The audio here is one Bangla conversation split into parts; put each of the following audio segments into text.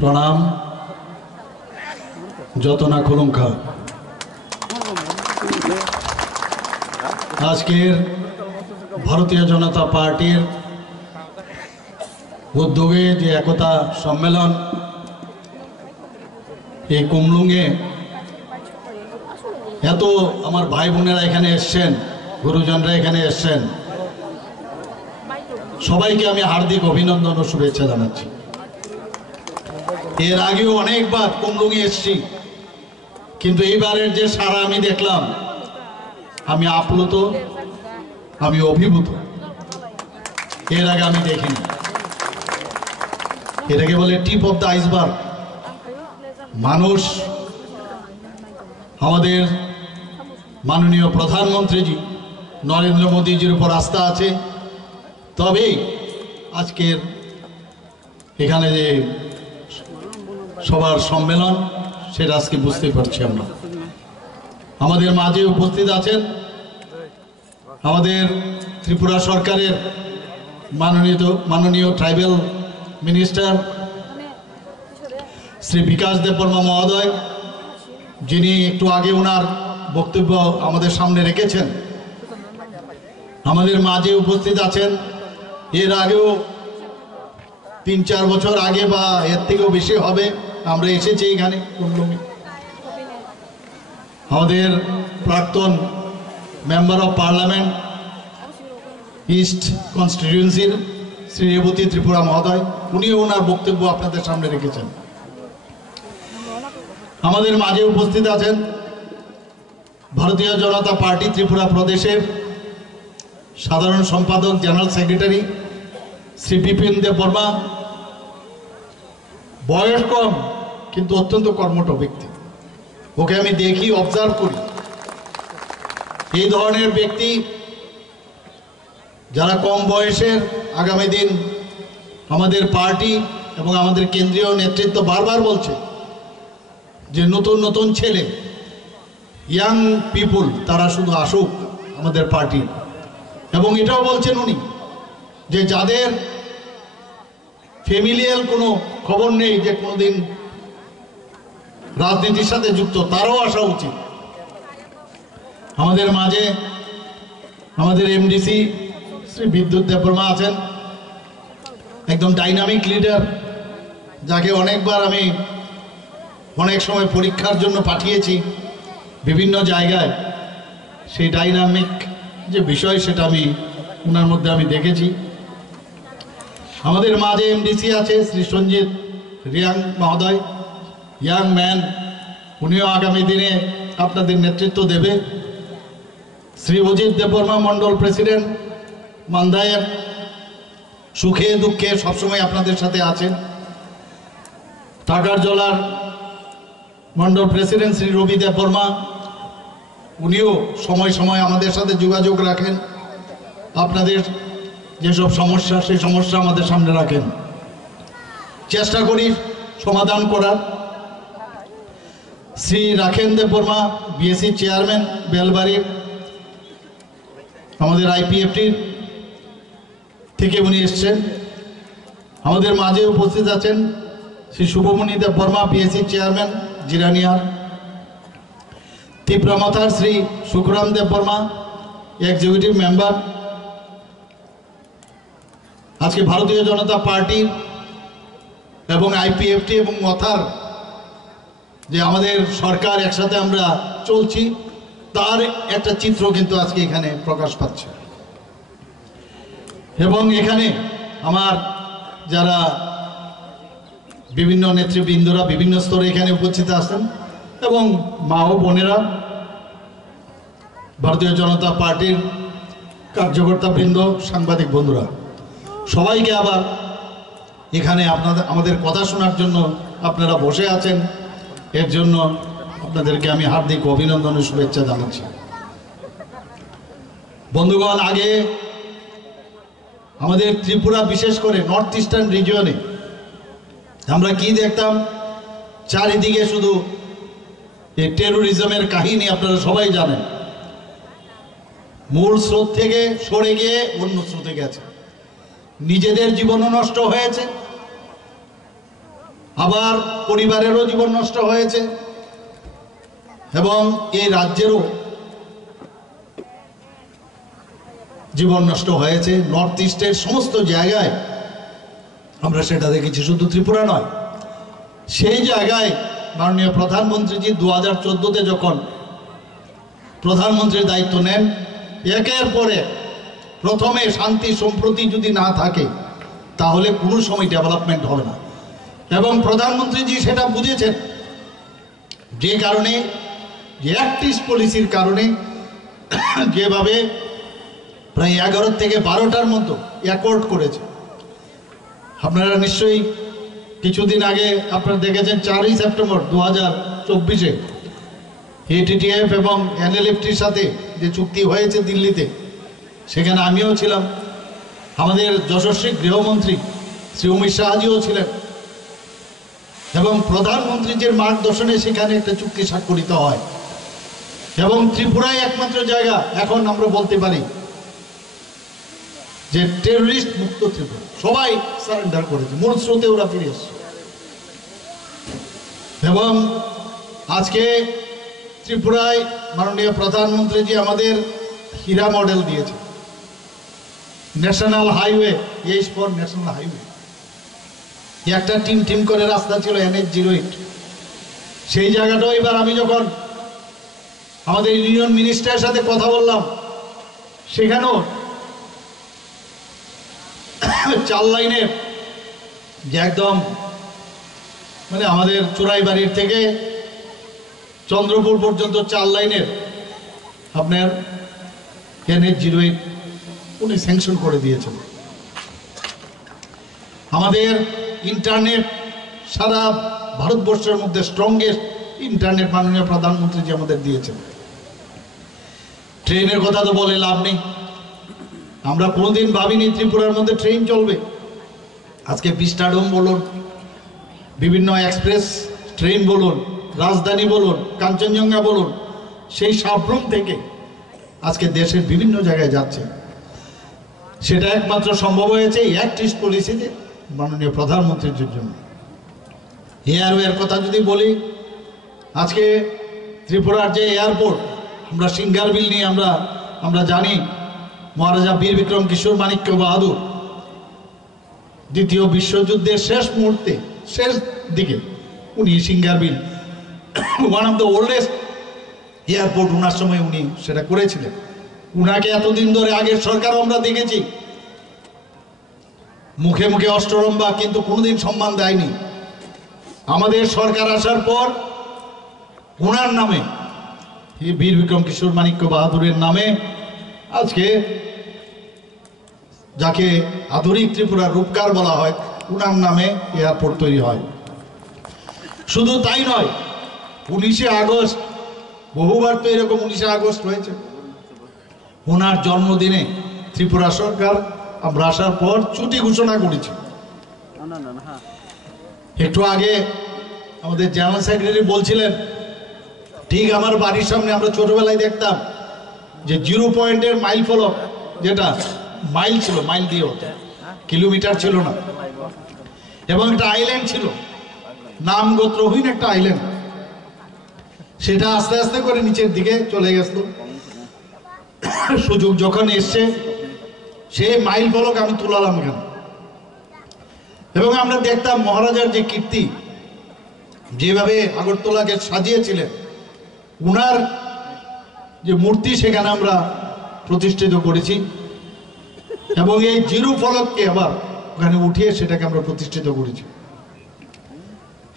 प्रणाम যতনা খুলুঙ্খা আজকের ভারতীয় জনতা পার্টির উদ্যোগে যে একতা সম্মেলন এই কুমলুঙ্গে এত আমার ভাই বোনেরা এখানে এসেছেন, গুরুজনরা এখানে এসেছেন, সবাইকে আমি হার্দিক অভিনন্দন ও শুভেচ্ছা জানাচ্ছি। এর আগেও অনেকবার কুমলুঙ্গে এসেছি, কিন্তু এইবারের যে সারা আমি দেখলাম, আমি আপ্লুত, আমি অভিভূত। এর আগে আমি দেখিনি। এটাকে বলে টিপ অফ দ্য আইসবার্গ। মানুষ আমাদের মাননীয় প্রধানমন্ত্রীজি নরেন্দ্র মোদীজির উপর আস্থা আছে, তবেই আজকের এখানে যে সবার সম্মেলন সেটা আজকে বুঝতে পারছি আমরা। আমাদের মাঝে উপস্থিত আছেন আমাদের ত্রিপুরা সরকারের মাননীয় ট্রাইবাল মিনিস্টার শ্রী বিকাশ দেববর্মা মহোদয়, যিনি একটু আগে ওনার বক্তব্য আমাদের সামনে রেখেছেন। আমাদের মাঝে উপস্থিত আছেন এর আগেও ৩-৪ বছর আগে বা এর থেকেও বেশি হবে আমরা এসেছি এখানে কুমলুঙ্গে। আমাদের প্রাক্তন মেম্বার অফ পার্লামেন্ট ইস্ট কনস্টিটিউয়েন্সির শ্রী রেবতী ত্রিপুরা মহোদয়, উনিও ওনার বক্তব্য আপনাদের সামনে রেখেছেন। আমাদের মাঝে উপস্থিত আছেন ভারতীয় জনতা পার্টি ত্রিপুরা প্রদেশের সাধারণ সম্পাদক জেনারেল সেক্রেটারি শ্রী বিপিন দেববর্মা। বয়স কম কিন্তু অত্যন্ত কর্মঠ ব্যক্তি, ওকে আমি দেখি, অবজার্ভ করি। এই ধরনের ব্যক্তি যারা কম বয়সের, আগামী দিন আমাদের পার্টি এবং আমাদের কেন্দ্রীয় নেতৃত্ব বারবার বলছে যে নতুন নতুন ছেলে, ইয়াং পিপুল, তারা শুধু আসুক আমাদের পার্টি। এবং এটাও বলছেন উনি যে যাদের ফ্যামিলিয়াল কোনো খবর নেই, যে কোনোদিন রাজনীতির সাথে যুক্ত, তারাও আসা উচিত। আমাদের মাঝে আমাদের এমডিসি শ্রী বিদ্যুৎ দেববর্মা আছেন, একদম ডাইনামিক লিডার, যাকে অনেকবার আমি অনেক সময় পরীক্ষার জন্য পাঠিয়েছি বিভিন্ন জায়গায়। সেই ডাইনামিক যে বিষয় সেটা আমি ওনার মধ্যে আমি দেখেছি। আমাদের মাঝে এমডিসি আছে শ্রী সঞ্জিত রিয়াং মহোদয়, ইয়াং ম্যান, উনিও আগামী দিনে আপনাদের নেতৃত্ব দেবে। শ্রী অজিত দেববর্মা মণ্ডল প্রেসিডেন্ট মান্দায়ের, সুখে দুঃখে সবসময় আপনাদের সাথে আছেন। টাকার জলার মণ্ডল প্রেসিডেন্ট শ্রী রবি দেববর্মা, উনিও সময় সময় আমাদের সাথে যোগাযোগ রাখেন, আপনাদের যেসব সমস্যা সেই সমস্যা আমাদের সামনে রাখেন, চেষ্টা করি সমাধান করার। শ্রী রাখেন দেববর্মা বিএসসি চেয়ারম্যান বেলবাড়ির, আমাদের আইপিএফটির থেকে উনি এসছেন। আমাদের মাঝে উপস্থিত আছেন শ্রী শুভমণি দেববর্মা বিএসসি চেয়ারম্যান জিরানিয়ার। তীব্রমাথার শ্রী সুখরাম দেববর্মা এক্সিকিউটিভ মেম্বার। আজকে ভারতীয় জনতা পার্টি এবং আইপিএফটি এবং মথার যে আমাদের সরকার একসাথে আমরা চলছি, তার একটা চিত্র কিন্তু আজকে এখানে প্রকাশ পাচ্ছে। এবং এখানে আমার যারা বিভিন্ন নেতৃবৃন্দরা বিভিন্ন স্তরে এখানে উপস্থিত আছেন, এবং মা ও বোনেরা, ভারতীয় জনতা পার্টির কার্যকর্তাবৃন্দ, সাংবাদিক বন্ধুরা, সবাইকে আবার এখানে আমাদের কথা শোনার জন্য আপনারা বসে আছেন, এর জন্য আপনাদেরকে আমি হার্দিক অভিনন্দন ও শুভেচ্ছা জানাচ্ছি। বন্ধুগণ, আগে আমাদের ত্রিপুরা, বিশেষ করে নর্থ ইস্টার্ন রিজিয়নে আমরা কি দেখতাম, চারিদিকে শুধু এই টেরোরিজমের কাহিনী আপনারা সবাই জানেন। মূল স্রোত থেকে সরে গিয়ে অন্য স্রোতে গেছে, নিজেদের জীবনও নষ্ট হয়েছে, আবার পরিবারেরও জীবন নষ্ট হয়েছে এবং এই রাজ্যেরও জীবন নষ্ট হয়েছে। নর্থ ইস্টের সমস্ত জায়গায় আমরা সেটা দেখেছি, শুধু ত্রিপুরা নয়। সেই জায়গায় মাননীয় প্রধানমন্ত্রীজি 2014-তে যখন প্রধানমন্ত্রীর দায়িত্ব নেন, একের পরে প্রথমে শান্তি সম্প্রতি যদি না থাকে তাহলে কোনো সময় ডেভেলপমেন্ট হবে না। এবং প্রধানমন্ত্রীজি সেটা বুঝেছেন, যে কারণে যে অ্যাক্টিভ পলিসির কারণে যেভাবে প্রায় 11 থেকে 12টার মতো অ্যাকর্ড করেছে। আপনারা নিশ্চয়ই কিছুদিন আগে আপনারা দেখেছেন 4ই সেপ্টেম্বর 2024-এ এটিটিএফ এবং এনএলএফটির সাথে যে চুক্তি হয়েছে দিল্লিতে, সেখানে আমিও ছিলাম, আমাদের যশস্বী গৃহমন্ত্রী শ্রী অমিত শাহজিও ছিলেন এবং প্রধানমন্ত্রীর মার্গদর্শনে সেখানে একটা চুক্তি স্বাক্ষরিত হয়। এবং ত্রিপুরায় একমাত্র জায়গা এখন আমরা বলতে পারি যে টেররিস্ট মুক্ত ত্রিপুরা, সবাই সারেন্ডার করেছে, মূল স্রোতে ওরা ফিরে এসছে। এবং আজকে ত্রিপুরায় মাননীয় প্রধানমন্ত্রীজি আমাদের হীরা মডেল দিয়েছে, national highway, H for national highway. একটা টিম করে রাস্তা ছিল NH-08, সেই জায়গাটাও এবার আমি যখন আমাদের ইউনিয়ন মিনিস্টারের সাথে কথা বললাম, সেখানেও 4 লাইনের যে একদম মানে আমাদের চোরাইবাড়ির থেকে চন্দ্রপুর পর্যন্ত 4 লাইনের আপনার NH-08 উনি স্যাংশন করে দিয়েছেন। আমাদের ইন্টারনেট সারা ভারতবর্ষের মধ্যে স্ট্রংগেস্ট ইন্টারনেট মাননীয় প্রধানমন্ত্রী আমাদের দিয়েছেন। ট্রেনের কথা তো বলে লাভ নেই, আমরা কোনোদিন ভাবিনি ত্রিপুরার মধ্যে ট্রেন চলবে। আজকে বিস্টাডোম বলুন, বিভিন্ন এক্সপ্রেস ট্রেন বলুন, রাজধানী বলুন, কাঞ্চনজঙ্ঘা বলুন, সেই সাবরুম থেকে আজকে দেশের বিভিন্ন জায়গায় যাচ্ছে। সেটা একমাত্র সম্ভব হয়েছে অ্যাক্টিভ পলিসিতে মাননীয় প্রধানমন্ত্রীর জন্য। এয়ারওয়ের কথা যদি বলি, আজকে ত্রিপুরার যে এয়ারপোর্ট, আমরা সিঙ্গারবিল নিয়ে আমরা জানি মহারাজা বীর বিক্রম কিশোর মাণিক্য বাহাদুর দ্বিতীয় বিশ্বযুদ্ধের শেষ মুহূর্তে, শেষ দিকে উনি Singarbil, one of the oldest airport, ওনার সময় উনি সেটা করেছিলেন। উনাকে এতদিন ধরে আগের সরকারও আমরা দেখেছি মুখে মুখে অষ্টরম্ভা, কিন্তু কোনোদিন সম্মান দেয়নি। আমাদের সরকার আসার পর ওনার নামে, বীর বিক্রম কিশোর মাণিক্য বাহাদুরের নামে আজকে যাকে আধুনিক ত্রিপুরার রূপকার বলা হয়, ওনার নামে এয়ারপোর্ট তৈরি হয়। শুধু তাই নয়, 19শে আগস্ট, বহুবার তো এরকম 19শে আগস্ট হয়েছে, ওনার জন্মদিনে ত্রিপুরা সরকার আমরা আসার পর ছুটি ঘোষণা করেছি। একটু আগে আমাদের জেনারেল সেক্রেটারি বলছিলেন, ঠিক আমার বাড়ির সামনে আমরা ছোটবেলায় দেখতাম যে 0 পয়েন্টের মাইল ফলক, যেটা মাইল ছিল, মাইল দিয়ে হতো, কিলোমিটার ছিল না, এবং একটা আইল্যান্ড ছিল, নাম গোত্রহীন একটা আইল্যান্ড, সেটা আস্তে আস্তে করে নিচের দিকে চলে গেছিল। সুযোগ যখন এসছে, সেই মাইল ফলক আমি তুলালাম এখানে, এবং আমরা দেখতাম মহারাজার যে কীর্তি, যেভাবে আগরতলাকে সাজিয়েছিলেন, উনার যে মূর্তি সেখানে আমরা প্রতিষ্ঠিত করেছি, এবং এই 0 ফলককে আবার ওখানে উঠিয়ে সেটাকে আমরা প্রতিষ্ঠিত করেছি।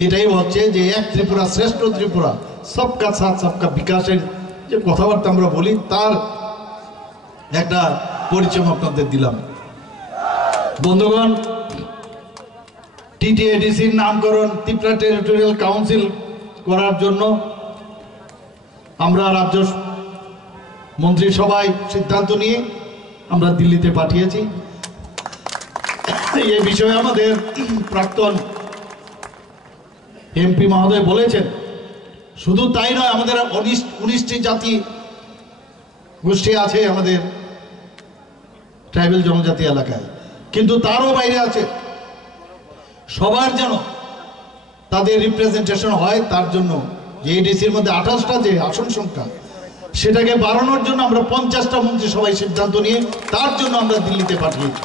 এটাই হচ্ছে যে এক ত্রিপুরা শ্রেষ্ঠ ত্রিপুরা, সবকা সাথ সবকা বিকাশের যে কথাবার্তা আমরা বলি, তার একটা পরিচয় আপনাদের দিলাম। বন্ধুগণ, TTADCর নামকরণ ত্রিপুরা টেরিটোরিয়াল কাউন্সিল করার জন্য আমরা রাজ্য মন্ত্রিসভায় সিদ্ধান্ত নিয়ে আমরা দিল্লিতে পাঠিয়েছি। এই বিষয়ে আমাদের প্রাক্তন MP মহোদয় বলেছেন, শুধু তাই নয়, আমাদের 19টি জাতি গোষ্ঠী আছে আমাদের ট্রাইবেল জনজাতি এলাকায়, কিন্তু তারও বাইরে আছে। সবার যেন তাদের রিপ্রেজেন্টেশন হয়, তার জন্য যে এডিসির মধ্যে 28টা যে আসন সংখ্যা সেটাকে বাড়ানোর জন্য আমরা 50টা মন্ত্রিসভায় সিদ্ধান্ত নিয়ে তার জন্য আমরা দিল্লিতে পাঠিয়েছি।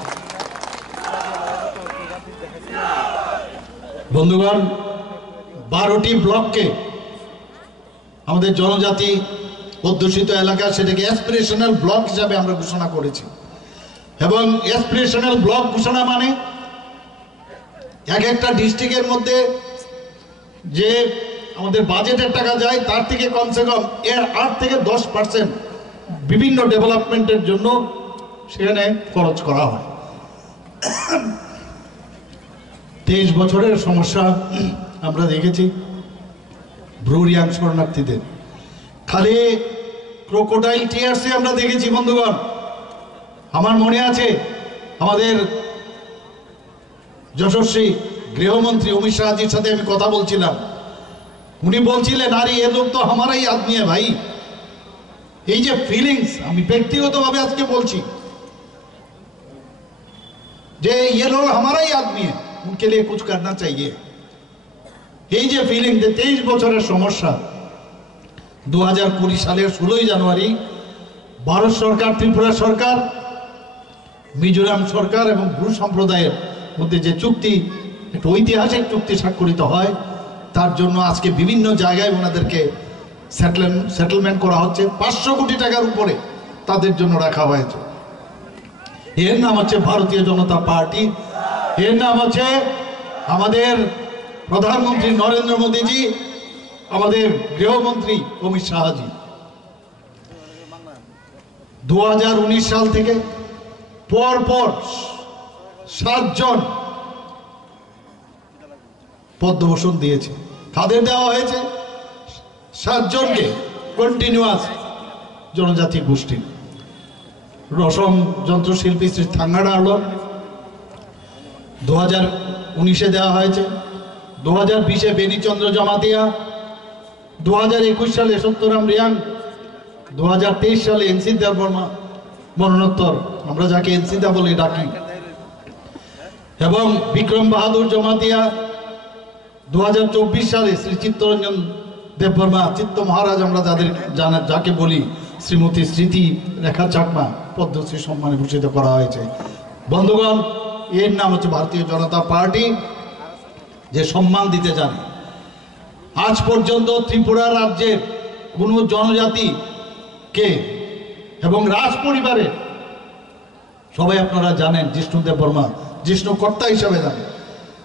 বন্ধুগণ, 12টি ব্লককে আমাদের জনজাতি অধ্যুষিত এলাকা সেটাকে অ্যাসপিরেশনাল ব্লক হিসাবে আমরা ঘোষণা করেছি। এবং অ্যাসপিরেশনাল ব্লক ঘোষণা মানে এক একটা ডিস্ট্রিক্টের মধ্যে যে আমাদের বাজেটের টাকা যায় তার থেকে কমসে কম এর 8 থেকে 10% বিভিন্ন ডেভেলপমেন্টের জন্য সেখানে খরচ করা হয়। 23 বছরের সমস্যা আমরা দেখেছি ব্রুরিয়াং শরণার্থীদের, খালি ক্রোকোডাইল টিয়ার্সে আমরা দেখেছি। বন্ধুগণ, আমার মনে আছে আমাদের যশস্বী গৃহমন্ত্রী অমিত শাহজির সাথে আমি কথা বলছিলাম, উনি বলছিলেন আরে এ লোক তো আমারই আদমি ভাই। এই যে ফিলিংস, আমি ব্যক্তিগতভাবে আজকে বলছি যে ये लोग हमारा ही आदमी है, उनके लिए कुछ करना चाहिए। এই যে ফিলিং, 23 বছরের সমস্যা 2020 সালের 16 জানুয়ারি ভারত সরকার, ত্রিপুরা সরকার, মিজোরাম সরকার এবং ব্রু সম্প্রদায়ের মধ্যে যে চুক্তি, একটা ঐতিহাসিক চুক্তি স্বাক্ষরিত হয়, তার জন্য আজকে বিভিন্ন জায়গায় ওনাদেরকে সেটেলমেন্ট করা হচ্ছে। 500 কোটি টাকার উপরে তাদের জন্য রাখা হয়েছে। এর নাম হচ্ছে ভারতীয় জনতা পার্টি, এর নাম হচ্ছে আমাদের প্রধানমন্ত্রী নরেন্দ্র মোদীজি, আমাদের গৃহমন্ত্রী অমিত শাহজি। 2019 সাল থেকে পরপর 7 জন পদ্মভূষণ দিয়েছে। কাদের দেওয়া হয়েছে? 7 জনকে, কন্টিনিউয়াস জনজাতি গোষ্ঠী। রসম যন্ত্রশিল্পী শ্রী থাঙ্গাড়া আলম 2019-এ দেওয়া হয়েছে, 2020-এ বেনিচন্দ্র জমাতিয়া, 2021 সালে সত্যরাম রিয়াং, 2023 সালে এনসি দেববর্মা মরণোত্তর, আমরা যাকে এনসিদা বলে ডাকি, এবং বিক্রম বাহাদুর জমাতিয়া। 2024 সালে শ্রী চিত্তরঞ্জন দেববর্মা, চিত্ত মহারাজ আমরা যাকে বলি, শ্রীমতী স্মৃতি রেখা চাকমা পদ্মশ্রী সম্মানে ভূষিত করা হয়েছে। বন্ধুগণ, এর নাম হচ্ছে ভারতীয় জনতা পার্টি, যে সম্মান দিতে জানে। আজ পর্যন্ত ত্রিপুরা রাজ্যের কোনো জনজাতিকে এবং রাজ পরিবারের, সবাই আপনারা জানেন জিষ্ণু দেববর্মা জিষ্ণু কর্তা হিসাবে জানেন,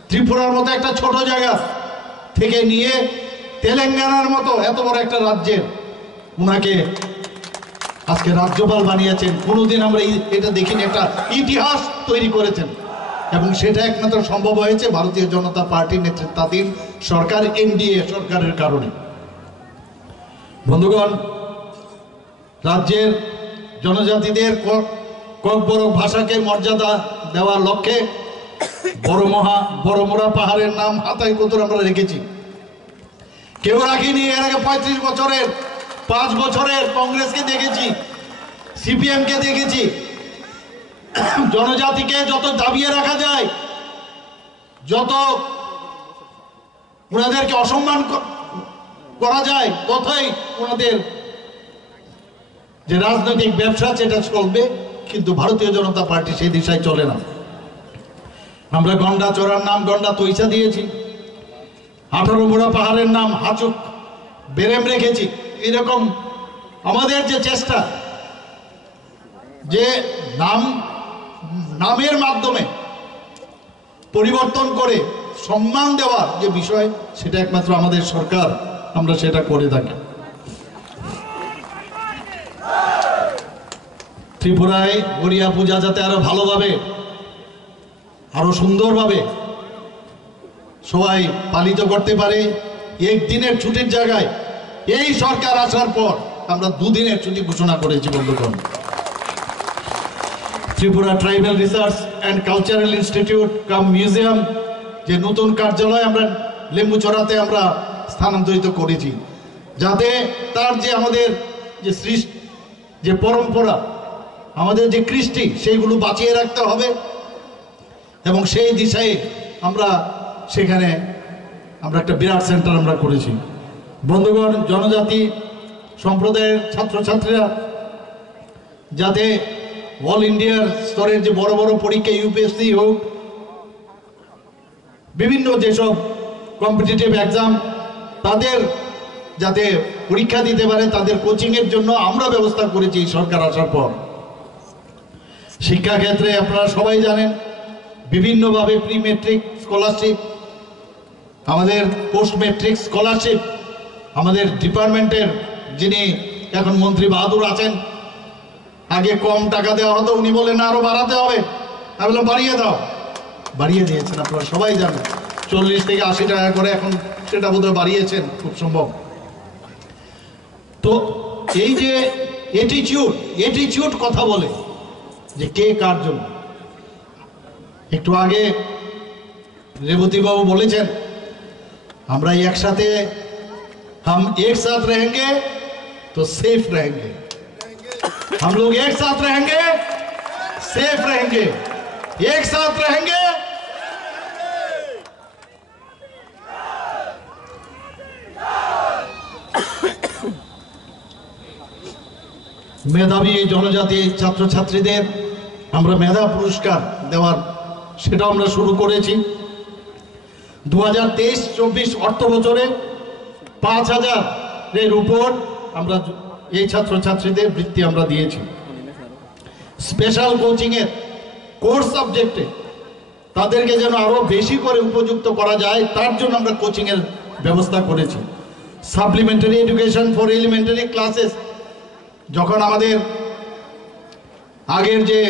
ত্রিপুরার মতো একটা ছোট জায়গা থেকে নিয়ে তেলেঙ্গানার মতো এত বড় একটা রাজ্যের উনাকে আজকে রাজ্যপাল বানিয়েছেন। কোনোদিন আমরা এটা দেখিনি, একটা ইতিহাস তৈরি করেছেন, এবং সেটা একমাত্র সম্ভব হয়েছে ভারতীয় জনতা পার্টির নেতৃত্বাধীন সরকার, এনডিএ সরকারের কারণে। বন্ধুগণ, রাজ্যের জনজাতিদের ককবরক ভাষাকে মর্যাদা দেওয়ার লক্ষ্যে বড়মোড়া পাহাড়ের নাম হাতায় কতুর আমরা রেখেছি। কেউ রাখিনি। এর আগে 35 বছরের 5 বছরের কংগ্রেসকে দেখেছি, সিপিএম কে দেখেছি। জনজাতিকে যত দাবিয়ে রাখা যায়, যত ওনাদেরকে অসম্মান করা যায়, ততই ওনাদের যে রাজনৈতিক ব্যবসা সেটা চলবে। কিন্তু ভারতীয় জনতা পার্টি সেই দিশায় চলে না। আমরা গন্ডা চোরার নাম গন্ডা তৈসা দিয়েছি, 18 মোড়া পাহাড়ের নাম হাচুক বেরেম রেখেছি। এরকম আমাদের যে চেষ্টা, যে নামের মাধ্যমে পরিবর্তন করে সম্মান দেওয়ার যে বিষয়, সেটা একমাত্র আমাদের সরকার, আমরা সেটা করে থাকি। ত্রিপুরায় গড়িয়া পূজা যাতে আরো ভালোভাবে, আরো সুন্দরভাবে সবাই পালিত করতে পারে, একদিনের ছুটির জায়গায় এই সরকার আসার পর আমরা 2 দিনের ছুটি ঘোষণা করেছি। বন্ধুগণ, Tripura tribal research and cultural institute cum museum, যে নতুন কার্যালয় আমরা লেম্বুচড়াতে আমরা স্থানান্তরিত করেছি, যাতে তার যে আমাদের যে সৃষ্টি, যে পরম্পরা, আমাদের যে কৃষ্টি, সেইগুলো বাঁচিয়ে রাখতে হবে। এবং সেই দিশায় আমরা সেখানে আমরা একটা বিরাট সেন্টার আমরা করেছি। বন্ধুগণ, জনজাতি সম্প্রদায়ের ছাত্রছাত্রীরা যাতে অল ইন্ডিয়ার স্তরের যে বড় বড় পরীক্ষা ইউপিএসসি হোক, বিভিন্ন যেসব কম্পিটিটিভ এক্সাম, তাদের যাতে পরীক্ষা দিতে পারে, তাদের কোচিংয়ের জন্য আমরা ব্যবস্থা করেছি সরকার আসার পর। শিক্ষাক্ষেত্রে আপনারা সবাই জানেন বিভিন্নভাবে প্রি মেট্রিক স্কলারশিপ, আমাদের পোস্ট মেট্রিক স্কলারশিপ, আমাদের ডিপার্টমেন্টের যিনি এখন মন্ত্রী বাহাদুর আছেন, আগে কম টাকা দেওয়া হতো, উনি বলেন না আরো বাড়াতে হবে, আমি বললাম বাড়িয়ে দাও, বাড়িয়ে দিয়েছেন। আপনারা সবাই জানেন 40 থেকে 80 টাকা করে এখন সেটা বোধহয় বাড়িয়েছেন খুব সম্ভব। তো এই যে এটিটিউড কথা বলে যে কে কার জন্য, একটু আগে রেবতী বাবু বলেছেন আমরা একসাথে, हम एक साथ रहेंगे तो सेफ रहेंगे, हम लोग एक साथ रहेंगे सेफ रहेंगे, एक साथ रहेंगे। মেধাবী জনজাতি ছাত্রছাত্রীদের আমরা মেধা পুরস্কার দেওয়ার সেটাও আমরা শুরু করেছি। 2023-24 অর্থ বছরে 5000-এর উপর আমরা এই ছাত্রছাত্রীদের বৃত্তি আমরা দিয়েছি। স্পেশাল কোচিংয়ের কোর্স সাবজেক্টে তাদেরকে যেন আরো বেশি করে উপযুক্ত করা যায় তার জন্য আমরা কোচিংয়ের ব্যবস্থা করেছি। Supplementary education for elementary classes, যখন আমাদের আগের যে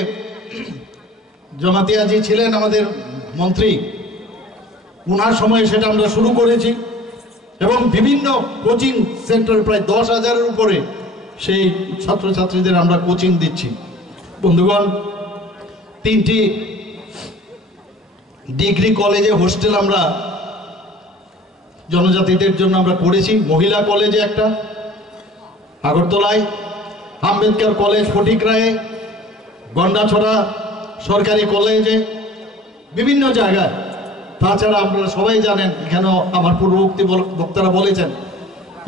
জমাতিয়াজি ছিলেন আমাদের মন্ত্রী, ওনার সময়ে সেটা আমরা শুরু করেছি এবং বিভিন্ন কোচিং সেন্টার প্রায় 10,000-এর উপরে সেই ছাত্রছাত্রীদের আমরা কোচিং দিচ্ছি। বন্ধুগণ, 3টি ডিগ্রি কলেজে হোস্টেল আমরা জনজাতিদের জন্য আমরা করেছি। মহিলা কলেজে একটা আগরতলায়, আম্বেদকর কলেজ ফটিকরায়ে, গন্ডাছড়া সরকারি কলেজে, বিভিন্ন জায়গায়। তাছাড়া আপনারা সবাই জানেন, এখানেও আমার পূর্ববর্তী বক্তারা বলেছেন,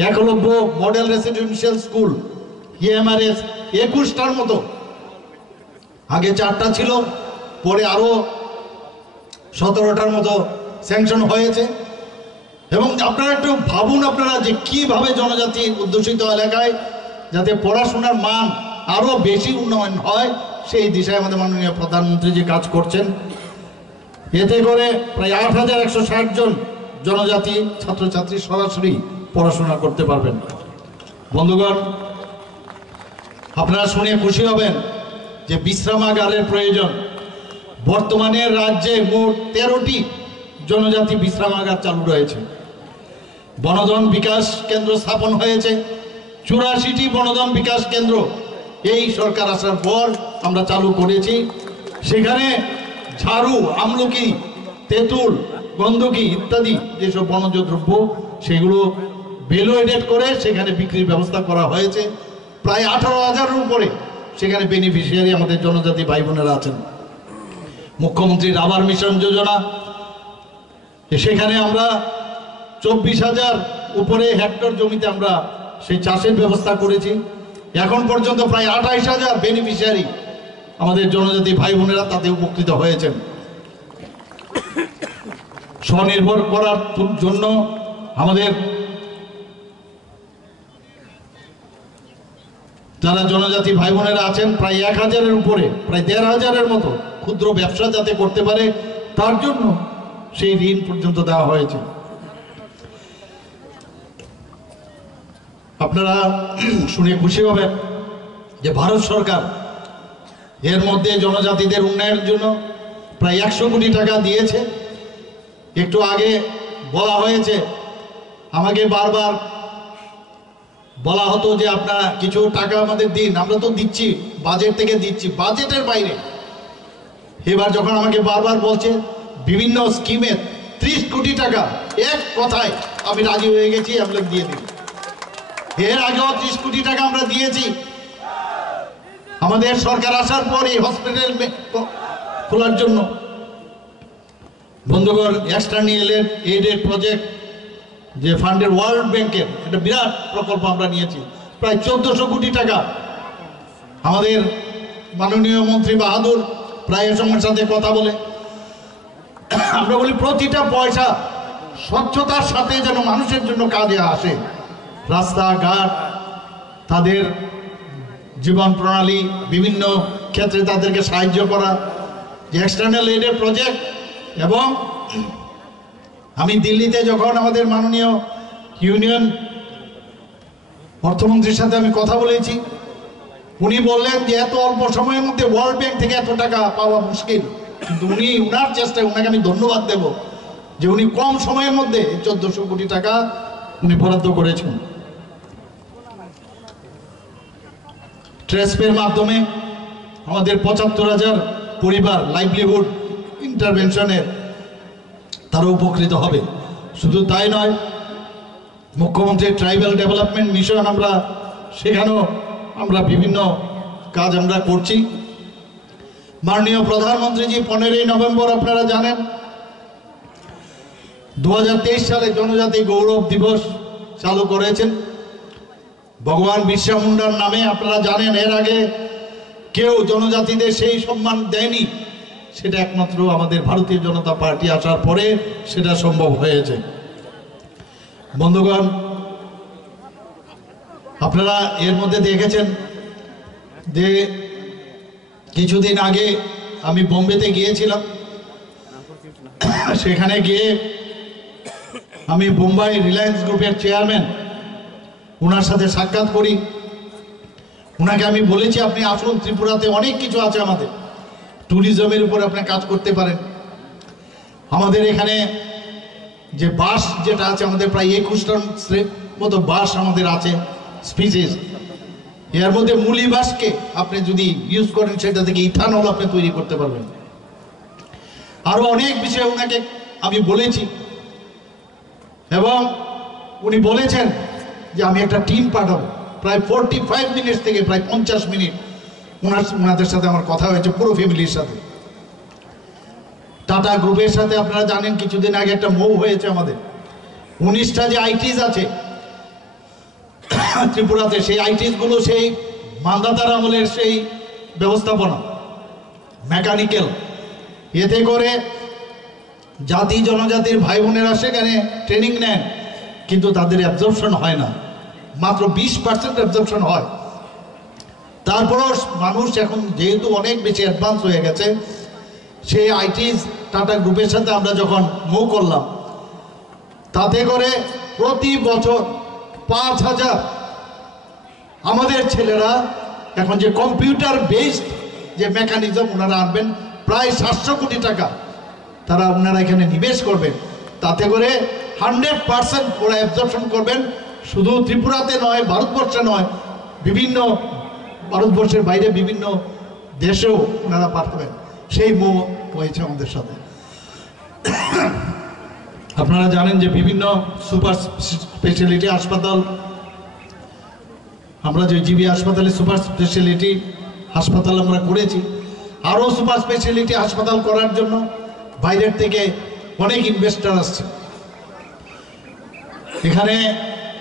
Eklavya model residential school EMRS 21টার মতো, আগে 4টা ছিল, পরে আরো 17টার মতো স্যাংশন হয়েছে। এবং আপনারা একটু ভাবুন আপনারা যে কিভাবে জনজাতি অধ্যুষিত এলাকায় যাতে পড়াশোনার মান আরো বেশি উন্নয়ন হয়, সেই দিশায় আমাদের মাননীয় প্রধানমন্ত্রী যে কাজ করছেন। এতে করে প্রায় 8160 জন জনজাতি ছাত্রছাত্রী সরাসরি পড়াশোনা করতে পারবেন। বন্ধুগণ, আপনারা শুনে খুশি হবেন যে বিশ্রামাগারের প্রয়োজন। বর্তমানে রাজ্যে মোট 13টি জনজাতি বিশ্রামাগার চালু রয়েছে। বনধন বিকাশ কেন্দ্র স্থাপন হয়েছে, 84টি বনধন বিকাশ কেন্দ্র এই সরকার আসার পর আমরা চালু করেছি। সেখানে ঝাড়ু, আমলকি, তেঁতুল, গন্ধকি ইত্যাদি যেসব বনজ দ্রব্য সেগুলো ভ্যালু এডেড করে সেখানে বিক্রির ব্যবস্থা করা হয়েছে। প্রায় 18,000-এর উপরে সেখানে বেনিফিশিয়ারি আমাদের জনজাতি ভাই বোনেরা আছেন। মুখ্যমন্ত্রীর আবাস মিশন যোজনা, সেখানে আমরা 24,000 উপরে হেক্টর জমিতে আমরা সেই চাষের ব্যবস্থা করেছি। এখন পর্যন্ত প্রায় 28,000 বেনিফিশিয়ারি আমাদের জনজাতি ভাই বোনেরা তাতে উপকৃত হয়েছেন। স্বনির্ভর করার জন্য আমাদের যারা জনজাতি ভাই বোনেরা আছেন প্রায় 1000-এর উপরে, প্রায় 1500-এর মতো ক্ষুদ্র ব্যবসা যাতে করতে পারে তার জন্য সেই ঋণ পর্যন্ত দেওয়া হয়েছে। আপনারা শুনে খুশি হবেন যে ভারত সরকার এর মধ্যে জনজাতিদের উন্নয়নের জন্য প্রায় 100 কোটি টাকা দিয়েছে। একটু আগে বলা হয়েছে, আমাকে বারবার বলা হতো যে আপনারা কিছু টাকা আমাদের দিন, আমরা তো দিচ্ছি, বাজেট থেকে দিচ্ছি, বাজেটের বাইরে। এবার যখন আমাকে বারবার বলছে বিভিন্ন স্কিমে 30 কোটি টাকা, এক কথায় আমি রাজি হয়ে গেছি, আমরা দিয়ে দিই। এর আগেও 30 কোটি টাকা আমরা দিয়েছি। আমাদের সরকার আসার পরে হসপিটাল খোলার জন্য। বন্ধুগণ, এক্সটার্নাল এইডেড প্রজেক্ট যে ফান্ডের ওয়ার্ল্ড ব্যাংকের একটা বিরাট প্রকল্প আমরা নিয়েছি, প্রায় 1400 কোটি টাকা। আমাদের মাননীয় মন্ত্রী বাহাদুর প্রায় এ সময়ের সাথে কথা বলে আমরা বলি প্রতিটা পয়সা স্বচ্ছতার সাথে যেন মানুষের জন্য কাজে আসে। রাস্তাঘাট, তাদের জীবন প্রণালী, বিভিন্ন ক্ষেত্রে তাদেরকে সাহায্য করা, যে এক্সটার্নাল এডের প্রজেক্ট। এবং আমি দিল্লিতে যখন আমাদের মাননীয় ইউনিয়ন অর্থমন্ত্রীর সাথে আমি কথা বলেছি, উনি বললেন যে এত অল্প সময়ের মধ্যে ওয়ার্ল্ড ব্যাংক থেকে এত টাকা পাওয়া মুশকিল, কিন্তু উনি উনার চেষ্টায়, উনাকে আমি ধন্যবাদ দেব যে উনি কম সময়ের মধ্যে 1400 কোটি টাকা উনি বরাদ্দ করেছেন। ট্রেসপের মাধ্যমে আমাদের 75,000 পরিবার লাইভলিহুড ইন্টারভেনশনের তারা উপকৃত হবে। শুধু তাই নয়, মুখ্যমন্ত্রী ট্রাইবাল ডেভেলপমেন্ট মিশন আমরা সেখানেও আমরা বিভিন্ন কাজ আমরা করছি। মাননীয় প্রধানমন্ত্রীজি 15ই নভেম্বর আপনারা জানেন 2023 সালে জনজাতি গৌরব দিবস চালু করেছেন ভগবান বিরসা মুন্ডার নামে। আপনারা জানেন এর আগে কেউ জনজাতিদের সেই সম্মান দেয়নি, সেটা একমাত্র আমাদের ভারতীয় জনতা পার্টি আসার পরে সেটা সম্ভব হয়েছে। বন্ধুগণ, আপনারা এর মধ্যে দেখেছেন যে কিছুদিন আগে আমি বোম্বেতে গিয়েছিলাম। সেখানে গিয়ে আমি বোম্বাই রিলায়েন্স গ্রুপের চেয়ারম্যান ওনার সাথে সাক্ষাৎ করি। ওনাকে আমি বলেছি আপনি আসুন, ত্রিপুরাতে অনেক কিছু আছে, আমাদের ট্যুরিজমের উপর আপনি কাজ করতে পারেন। আমাদের এখানে যে বাঁশ যেটা আছে, আমাদের প্রায় 21 টন মতো বাঁশ আমাদের আছে স্পিসিস। এর মধ্যে মূলি বাঁশকে আপনি যদি ইউজ করেন সেটা থেকে ইথানল আপনি তৈরি করতে পারবেন। আরো অনেক বিষয় ওনাকে আমি বলেছি এবং উনি বলেছেন যে আমি একটা টিম পাঠাবো। প্রায় 45 মিনিট থেকে প্রায় 50 মিনিট ওনাদের সাথে আমার কথা হয়েছে, পুরো ফ্যামিলির সাথে। টাটা গ্রুপের সাথে আপনারা জানেন কিছুদিন আগে একটা মৌ হয়েছে আমাদের। 19টা যে আইটিস আছে ত্রিপুরাতে, সেই আইটিস গুলো সেই মান্দাতার আমলের সেই ব্যবস্থাপনা মেকানিক্যাল, এতে করে জাতি জনজাতির ভাই বোনেরা সেখানে ট্রেনিং নেন, কিন্তু তাদের অ্যাবজর্পশন হয় না, মাত্র 20% অ্যাবজর্পশন হয়। তারপরও মানুষ এখন যেহেতু অনেক বেশি অ্যাডভান্স হয়ে গেছে, সেই আইটিস টাটা গ্রুপের সাথে আমরা যখন মৌ করলাম, তাতে করে প্রতি বছর 5,000 আমাদের ছেলেরা এখন যে কম্পিউটার বেসড যে মেকানিজম ওনারা আনবেন, প্রায় 700 কোটি টাকা তারা ওনারা এখানে নিবেশ করবেন। তাতে করে 100% ওরা অ্যাবজর্পশন করবেন, শুধু ত্রিপুরাতে নয়, ভারতবর্ষে নয়, বিভিন্ন ভারতবর্ষের বাইরে বিভিন্ন দেশেও ওনারা পাঠাবেন। সেই মৌ হয়েছে আমাদের সাথে। আপনারা জানেন যে বিভিন্ন সুপার স্পেশালিটি হাসপাতাল, আমরা যে জিবি হাসপাতালে সুপার স্পেশালিটি হাসপাতাল আমরা করেছি। আরও সুপার স্পেশালিটি হাসপাতাল করার জন্য বাইরের থেকে অনেক ইনভেস্টার আসছে। এখানে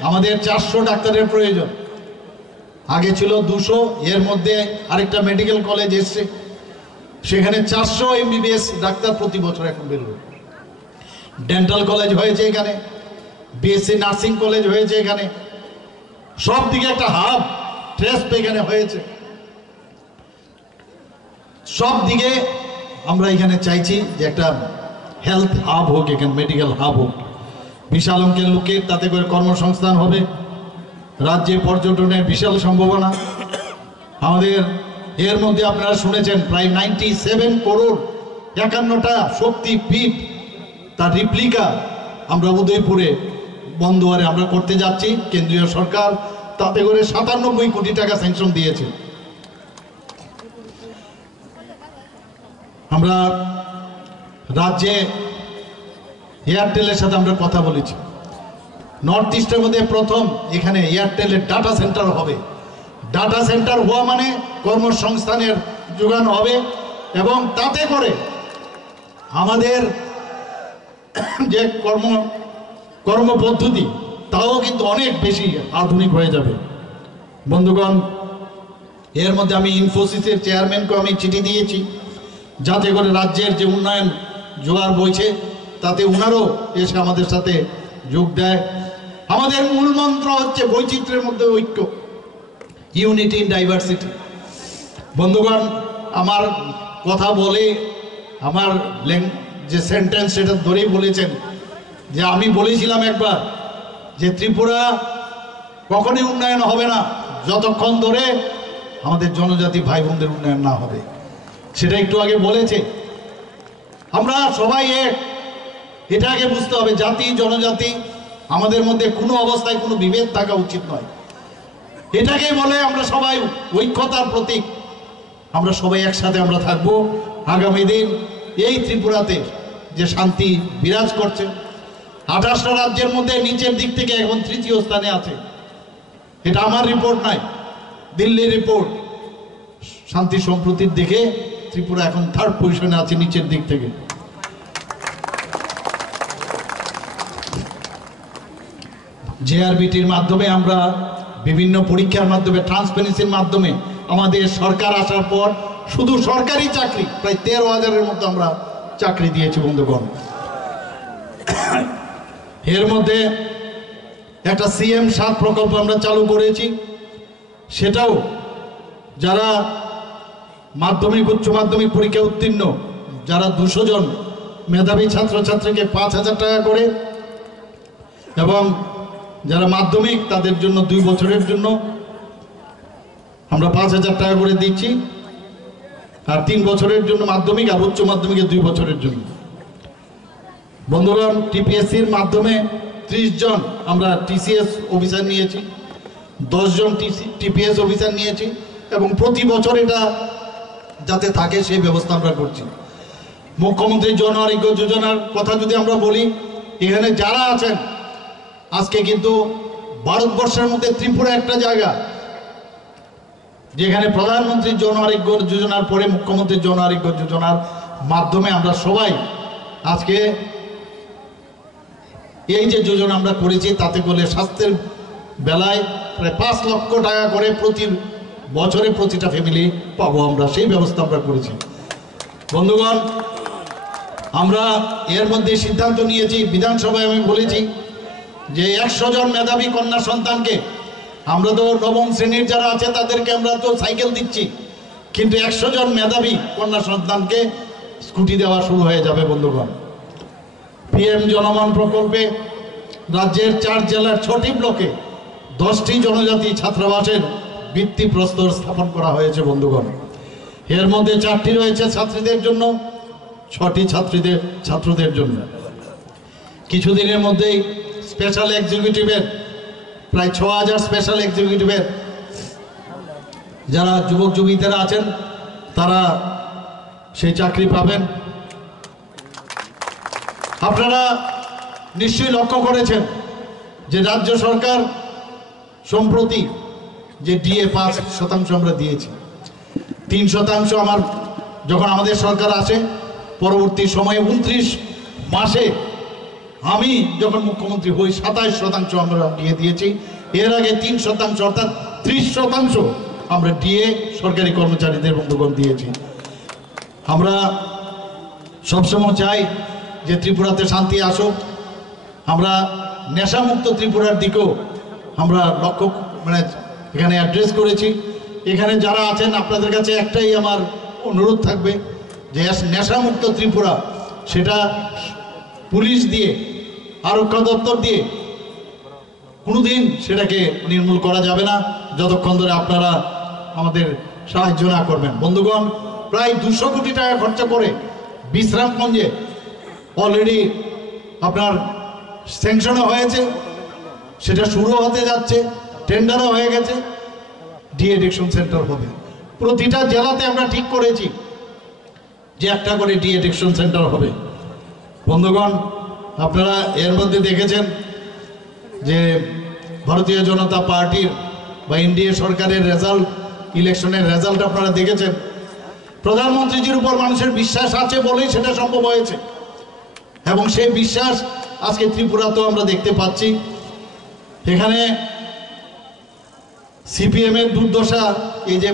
আমাদের 400 ডাক্তারের প্রয়োজন, আগে ছিল 200। এর মধ্যে আরেকটা মেডিকেল কলেজ এসছে, সেখানে 400 MBBS ডাক্তার প্রতি বছর এখন বেরোবে। ডেন্টাল কলেজ হয়েছে এখানে, বিএসসি নার্সিং কলেজ হয়েছে এখানে, সব দিকে একটা হাব ট্রেস্ট এখানে হয়েছে। সব দিকে আমরা এখানে চাইছি যে একটা হেলথ হাব হোক, এখানে মেডিকেল হাব হোক, বিশাল অঙ্কের লোকের তাতে করে কর্মসংস্থান হবে। রাজ্যে পর্যটনের বিশাল সম্ভাবনা আমাদের। এর মধ্যে আপনারা শুনেছেন প্রায় 97 করোড় 51টা শক্তিপীঠ তার রিপ্লিকা আমরা উদয়পুরে বন্দোয়ারে আমরা করতে যাচ্ছি। কেন্দ্রীয় সরকার তাতে করে 97 কোটি টাকা স্যাংশন দিয়েছে। আমরা রাজ্যে এয়ারটেলের সাথে আমরা কথা বলেছি, নর্থ ইস্টের মধ্যে প্রথম এখানে এয়ারটেলের ডাটা সেন্টার হবে। ডাটা সেন্টার হওয়া মানে কর্মসংস্থানের যোগান হবে এবং তাতে করে আমাদের যে কর্মপদ্ধতি তাও কিন্তু অনেক বেশি আধুনিক হয়ে যাবে। বন্ধুগণ, এর মধ্যে আমি ইনফোসিসের চেয়ারম্যানকে আমি চিঠি দিয়েছি, যাতে করে রাজ্যের যে উন্নয়ন জোয়ার বইছে তাতে ওনারও এসে আমাদের সাথে যোগ দেয়। আমাদের মূল মন্ত্র হচ্ছে বৈচিত্র্যের মধ্যে ঐক্য, ইউনিটি ইন ডাইভার্সিটি। বন্ধুগণ, আমার কথা বলে আমার যে সেন্টেন্স সেটা ধরেই বলেছেন যে আমি বলেছিলাম একবার যে ত্রিপুরা কখনই উন্নয়ন হবে না যতক্ষণ ধরে আমাদের জনজাতি ভাই বোনদের উন্নয়ন না হবে। সেটা একটু আগে বলেছে। আমরা সবাই এক, এটা আগে বুঝতে হবে। জাতি জনজাতি আমাদের মধ্যে কোনো অবস্থায় কোনো বিভেদ থাকা উচিত নয়। এটাকে বলে আমরা সবাই ঐক্যতার প্রতীক। আমরা সবাই একসাথে আমরা থাকবো। আগামী দিন এই ত্রিপুরাতে যে শান্তি বিরাজ করছে, 28টা রাজ্যের মধ্যে নিচের দিক থেকে এখন 3য় স্থানে আছে। এটা আমার রিপোর্ট নাই, দিল্লির রিপোর্ট। শান্তি সম্প্রীতির দিকে ত্রিপুরা এখন 3rd পজিশনে আছে নিচের দিক থেকে। জেআরবিটির মাধ্যমে আমরা বিভিন্ন পরীক্ষার মাধ্যমে, ট্রান্সপারেন্সির মাধ্যমে আমাদের সরকার আসার পর শুধু সরকারি চাকরি প্রায় 13,000-এর মতো আমরা চাকরি দিয়েছি বন্ধুগণ। এর মধ্যে একটা CM 7 প্রকল্প আমরা চালু করেছি। সেটাও যারা মাধ্যমিক উচ্চ মাধ্যমিক পরীক্ষা উত্তীর্ণ যারা 200 জন মেধাবী ছাত্রছাত্রীকে 5,000 টাকা করে, এবং যারা মাধ্যমিক তাদের জন্য 2 বছরের জন্য আমরা 5,000 টাকা করে দিচ্ছি, আর 3 বছরের জন্য মাধ্যমিক আর উচ্চ মাধ্যমিকের 2 বছরের জন্য। বন্ধুগণ, TPSC-র মাধ্যমে 30 জন আমরা TCS অফিসার নিয়েছি, 10 জন TPS অফিসার নিয়েছি, এবং প্রতি বছর এটা যাতে থাকে সেই ব্যবস্থা আমরা করছি। মুখ্যমন্ত্রী জন আরোগ্য যোজনার কথা যদি আমরা বলি, এখানে যারা আছেন আজকে কিন্তু ভারতবর্ষের মধ্যে ত্রিপুরা একটা জায়গা যেখানে প্রধানমন্ত্রী জন আরোগ্য যোজনার পরে মুখ্যমন্ত্রী জন আরোগ্য যোজনার মাধ্যমে আমরা সবাই আজকে এই যে যোজনা আমরা করেছি তাতে করে স্বাস্থ্যের বেলায় প্রায় 5 লক্ষ টাকা করে প্রতি বছরে প্রতিটা ফ্যামিলি পাবো আমরা, সেই ব্যবস্থা আমরা করেছি। বন্ধুগণ, আমরা এর মধ্যে সিদ্ধান্ত নিয়েছি, বিধানসভায় আমি বলেছি যে 100 জন মেধাবী কন্যা সন্তানকে, আমরা তো 9ম শ্রেণীর যারা আছে তাদেরকে আমরা তো সাইকেল দিচ্ছি, কিন্তু 100 জন মেধাবী কন্যা সন্তানকে স্কুটি দেওয়া শুরু হয়ে যাবে বন্ধুগণ। PM জনমন প্রকল্পে রাজ্যের 4 জেলার 6টি ব্লকে 10টি জনজাতি ছাত্রাবাসের ভিত্তিপ্রস্তর স্থাপন করা হয়েছে বন্ধুগণ। এর মধ্যে 4টি রয়েছে ছাত্রীদের জন্য, 6টি ছাত্রদের জন্য। কিছুদিনের মধ্যেই স্পেশাল এক্সিকিউটিভের প্রায় 6,000 স্পেশাল এক্সিকিউটিভের যারা যুবক যুবতীরা আছেন তারা সেই চাকরি পাবেন। আপনারা নিশ্চয়ই লক্ষ্য করেছেন যে রাজ্য সরকার সম্প্রতি যে DA 5% আমরা দিয়েছি, 3% আমার যখন আমাদের সরকার আসে, পরবর্তী সময়ে 29 মাসে আমি যখন মুখ্যমন্ত্রী হই 27% আমরা DA দিয়েছি। এর আগে 3% অর্থাৎ 30% আমরা DA সরকারি কর্মচারীদের বন্ধুগণ দিয়েছি। আমরা সবসময় চাই যে ত্রিপুরাতে শান্তি আসুক। আমরা নেশামুক্ত ত্রিপুরার দিকেও আমরা লক্ষ্য এখানে অ্যাড্রেস করেছি। এখানে যারা আছেন আপনাদের কাছে একটাই আমার অনুরোধ থাকবে যে নেশামুক্ত ত্রিপুরা সেটা পুলিশ দিয়ে, আরক্ষা দপ্তর দিয়ে কোনোদিন সেটাকে নির্মূল করা যাবে না যতক্ষণ ধরে আপনারা আমাদের সাহায্য না করবেন। বন্ধুগণ, প্রায় 200 কোটি টাকা খরচা করে বিশ্রামগঞ্জে অলরেডি আপনার স্যাংশনও হয়েছে, সেটা শুরু হতে যাচ্ছে, টেন্ডারও হয়ে গেছে, ডি-এডিকশন সেন্টার হবে। প্রতিটা জেলাতে আমরা ঠিক করেছি যে একটা করে ডি-এডিকশন সেন্টার হবে। বন্ধুগণ, আপনারা এর মধ্যে দেখেছেন যে ভারতীয় জনতা পার্টির বা এনডিএ সরকারের রেজাল্ট, ইলেকশনের রেজাল্ট আপনারা দেখেছেন। প্রধানমন্ত্রীজির উপর মানুষের বিশ্বাস আছে বলেই সেটা সম্ভব হয়েছে, এবং সেই বিশ্বাস আজকে ত্রিপুরাতেও আমরা দেখতে পাচ্ছি। এখানে সিপিএমের দুর্দশা, এই যে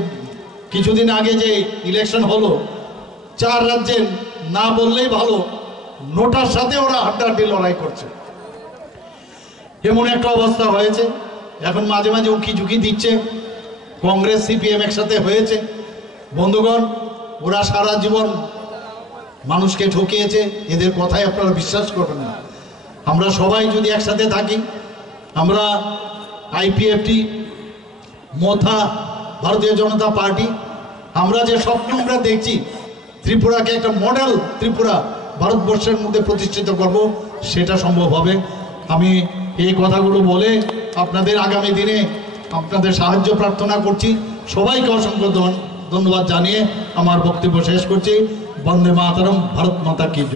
কিছুদিন আগে যে ইলেকশন হলো, 4 রাজ্যে না বললেই ভালো, নোটার সাথে ওরা হাড্ডাহাড্ডি লড়াই করছে, এমন একটা অবস্থা হয়েছে। এখন মাঝে মাঝে উকি ঝুঁকি দিচ্ছে, কংগ্রেস সিপিএম একসাথে হয়েছে। বন্ধুগণ, ওরা সারা জীবন মানুষকে ঠকিয়েছে, এদের কথাই আপনারা বিশ্বাস করবেন না। আমরা সবাই যদি একসাথে থাকি, আমরা আইপিএফটি, মোথা, ভারতীয় জনতা পার্টি, আমরা যে স্বপ্ন আমরা দেখছি ত্রিপুরাকে একটা মডেল ত্রিপুরা ভারতবর্ষের মধ্যে প্রতিষ্ঠিত করব, সেটা সম্ভব হবে। আমি এই কথাগুলো বলে আপনাদের আগামী দিনে আপনাদের সাহায্য প্রার্থনা করছি। সবাইকে অসংখ্য ধন্যবাদ জানিয়ে আমার বক্তব্য শেষ করছি। বন্দে মাতরম, ভারত মাতা কি জয়।